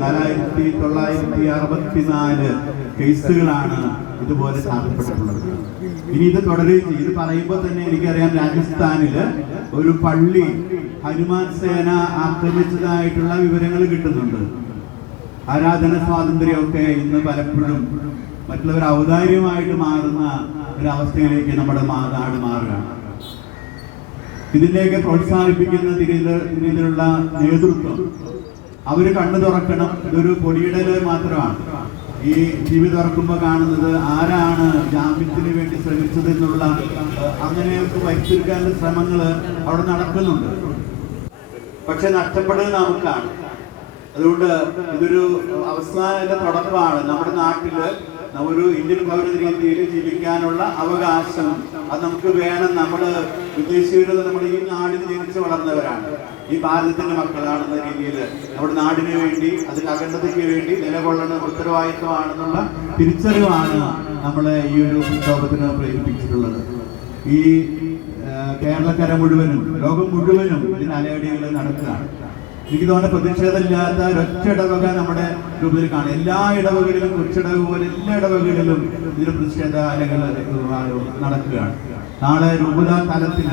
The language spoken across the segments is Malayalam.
നാലായിരത്തി തൊള്ളായിരത്തി അറുപത്തിനാല് കേസുകളാണ് ഇതുപോലെ സ്ഥാപിക്കപ്പെട്ടിട്ടുള്ളത് ഇനി ഇത് തുടരുകയും ചെയ്യും. ഇത് പറയുമ്പോൾ തന്നെ എനിക്കറിയാം രാജസ്ഥാനിൽ ഒരു പള്ളി ഹനുമാൻ സേന ആക്രമിച്ചതായിട്ടുള്ള വിവരങ്ങൾ കിട്ടുന്നുണ്ട്. ആരാധന സ്വാതന്ത്ര്യമൊക്കെ ഇന്ന് പലപ്പോഴും മറ്റുള്ളവർ ഔദാര്യമായിട്ട് മാറുന്ന ഒരവസ്ഥയിലേക്ക് നമ്മുടെ നാട് മാറുകയാണ്. ഇതിനെയൊക്കെ പ്രോത്സാഹിപ്പിക്കുന്ന രീതിയിലുള്ള നേതൃത്വം അവർ കണ്ണു തുറക്കണം. ഇതൊരു പൊടിയിടൽ മാത്രമാണ്. ഈ ടി വി തുറക്കുമ്പോൾ കാണുന്നത് ആരാണ് ജാമ്യത്തിന് വേണ്ടി ശ്രമിച്ചത് എന്നുള്ള അങ്ങനെയൊക്കെ വഹിച്ചിരിക്കാനുള്ള ശ്രമങ്ങൾ അവിടെ നടക്കുന്നുണ്ട്. പക്ഷെ നഷ്ടപ്പെടുന്നത് നമുക്കാണ്. അതുകൊണ്ട് ഇതൊരു അവസാന തുടക്കമാണ് നമ്മുടെ നാട്ടിൽ ഒരു ഇന്ത്യൻ പൗര രീതിയിൽ ജീവിക്കാനുള്ള അവകാശം അത് നമുക്ക് വേണം. നമ്മൾ വിദേശീയര് നമ്മൾ ഈ നാടിന് ജനിച്ചു വളർന്നവരാണ്. ഈ ഭാരതത്തിന്റെ മക്കളാണെന്ന രീതിയിൽ നമ്മുടെ നാടിന് വേണ്ടി അതിന്റെ അഖണ്ഡതയ്ക്ക് വേണ്ടി നിലകൊള്ളണ ഉത്തരവാദിത്വമാണെന്നുള്ള തിരിച്ചറിവാണ് നമ്മളെ ഈ ഒരു പ്രക്ഷോഭത്തിന് പ്രേരിപ്പിച്ചിട്ടുള്ളത്. ഈ കേരളക്കര മുഴുവനും ലോകം മുഴുവനും ഇതിന് അലയടികൾ നടക്കുകയാണ് എനിക്ക് തോന്നുന്ന പ്രതിഷേധമില്ലാത്ത ഒരൊറ്റ ഇടവക നമ്മുടെ രൂപത്തിൽ കാണും. എല്ലാ ഇടവകളിലും കൊച്ചിടവ് പോലെ എല്ലാ ഇടവകളിലും ഇതിന് പ്രതിഷേധ അലകൾ നടക്കുകയാണ്. നാളെ രൂപത തലത്തിൽ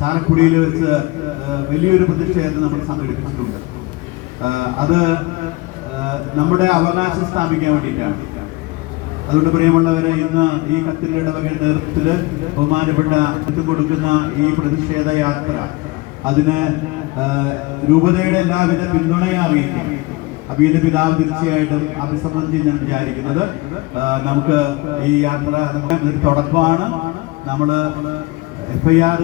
ചാലക്കുടിയിൽ വെച്ച് വലിയൊരു പ്രതിഷേധം നമ്മൾ സംഘടിപ്പിച്ചിട്ടുണ്ട്. അത് നമ്മുടെ അവകാശം സ്ഥാപിക്കാൻ വേണ്ടിയിട്ടാണ്. അതുകൊണ്ട് പ്രിയമുള്ളവരെ ഇന്ന് ഈ കത്തിലെ ഇടവകയുടെ നേതൃത്വത്തിൽ ബഹുമാനപ്പെട്ട കൊടുക്കുന്ന ഈ പ്രതിഷേധ യാത്ര അതിന് രൂപതയുടെ എല്ലാവിധ പിന്തുണയും അറിയിക്കും. അബീന്റെ പിതാവ് തീർച്ചയായിട്ടും അഭിസംബന്ധം ചെയ്ത് ഞാൻ വിചാരിക്കുന്നത് നമുക്ക് ഈ യാത്ര നമുക്ക് തുടക്കമാണ്. നമ്മൾ എഫ് ഐ ആർ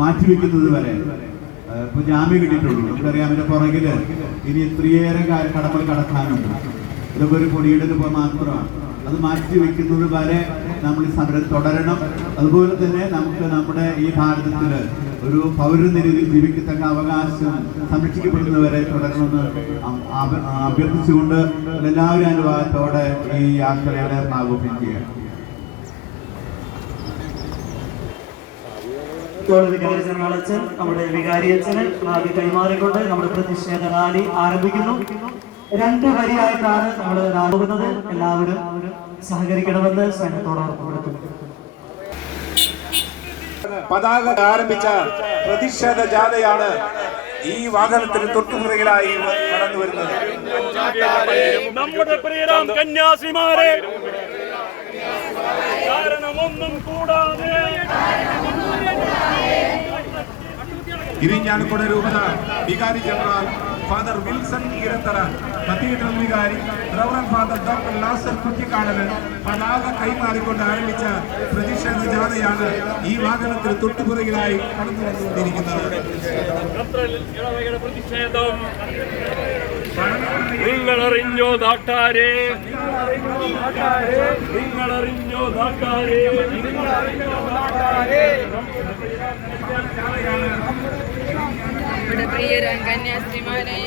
മാറ്റിവെക്കുന്നത് വരെ ഇപ്പൊ ജാമ്യം കിട്ടിയിട്ടുള്ളൂ നമുക്കറിയാം അതിന്റെ പുറകിൽ ഇനി എത്രയേറെ കാര്യം കടമകൾ കടക്കാനുണ്ട് ഇതൊക്കെ ഒരു പൊടിയിടൽ മാത്രമാണ്. അത് മാറ്റി വെക്കുന്നത് വരെ നമ്മൾ ഈ സമരം തുടരണം. അതുപോലെ തന്നെ നമുക്ക് നമ്മുടെ ഈ ഭാരതത്തിൽ ഒരു പൗരന്റെ ജീവിക്കത്തക്ക അവകാശം സംരക്ഷിക്കപ്പെടുന്നവരെ തുടരണമെന്ന് അഭ്യർത്ഥിച്ചുകൊണ്ട് എല്ലാവരും അനുഭവത്തോടെ ഈ യാത്രയുടെ ആഘോഷിക്കുക ചെയ്യുകയാണ് നമ്മുടെ വികാരി ജനറലച്ചൻ നമ്മുടെ വികാരിയച്ഛന് ആദ്യം കൈമാറിക്കൊണ്ട് നമ്മുടെ പ്രതിഷേധ റാലി ആരംഭിക്കുന്നു. രണ്ട് വരിയായിട്ടാണ് നമ്മൾ പോകുന്നത് എല്ലാവരും സഹകരിക്കണമെന്ന് സ്നേഹത്തോടെ ഉറപ്പുവരുത്തുന്നു പതാക ആരംഭിച്ച പ്രതിഷേധ ജാഥയാണ് ഈ വാഹനത്തിന് തൊട്ടുപുറകിലായി കടന്നു വരുന്നത്. നമ്മുടെ പ്രിയരാം കന്യാസിമാരെ കാരണമൊന്നും കൂടാതെ ഇരിഞ്ഞാലക്കുട രൂപത വികാരി general father Wilson Irathara cathedral വികാരി റവറൻ ഫാദർ ഡോക്ടർ ലാസർ കുറ്റിക്കാടന് പതാക കൈമാറിക്കൊണ്ട് ആരംഭിച്ച പ്രതിഷേധ ജാഥയാണ് ഈ വാഹനത്തിന് തൊട്ടുപുറകിലായി കടന്നു വന്നുകൊണ്ടിരിക്കുന്നത് ഇളവയുടെ പ്രതിഷേധം നിങ്ങളറിഞ്ഞോ നാട്ടാരെ? നിങ്ങളറിഞ്ഞോ നാട്ടാരെ? ഇവിടെ പ്രിയരാം കന്യാസ്ത്രീമാരെ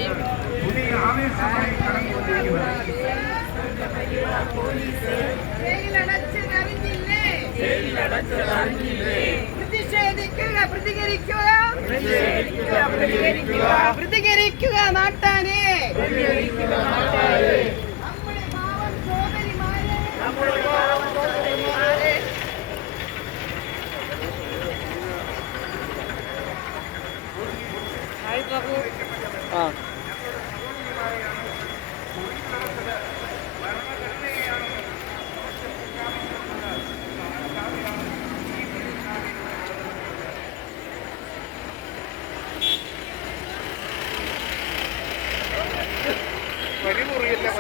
പ്രതിഷേധിക്കുക പ്രതികരിക്കുക പ്രതികരിക്കുക നാട്ടാനെ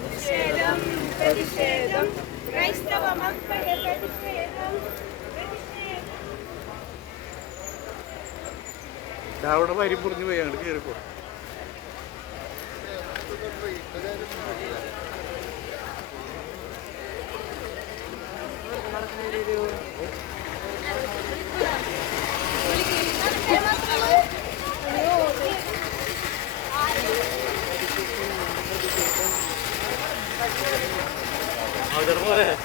പ്രതിഷേധം പ്രതിഷേധം ക്രൈസ്തവ മക്കളെ പ്രതിഷേധം അവിടെ വരി പൊറിഞ്ഞു പോയി അങ്ങോട്ട് കയറിപ്പോ Давай. море.